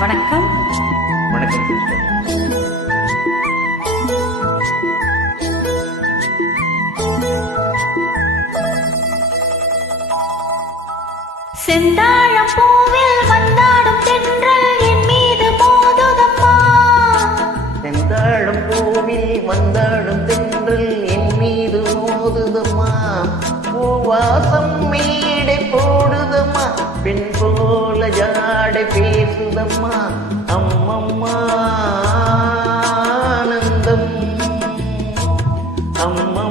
வணக்கம். வணக்கம். செந்தாழம் பூவில் வந்தாடும் தென்றல் என் மீது மோதுதம்மா. செந்தாழம் பூவில் வந்தாடும் தென்றல் என் மீது மோதுதம்மா. பூவாசம் போல ஜாடை பேசுதம்மா அம்மம்மா ஆனந்தம். அம்மா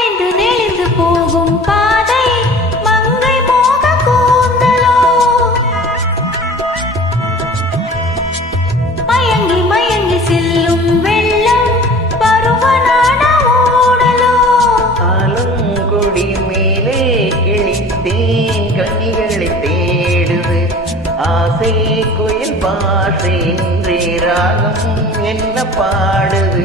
நெளிந்து நெளிந்து போகும் பாதை மங்கை மோக கூந்தலோ. மயங்கி மயங்கி செல்லும் வெள்ளம் பருவனான ஓடலோ ஊடலோ. கொடி மேலே கிழித்தேன் கனிகளை தேடுது. ஆசை குயில் பாசை இன்றே ராகம் என்ன பாடுது?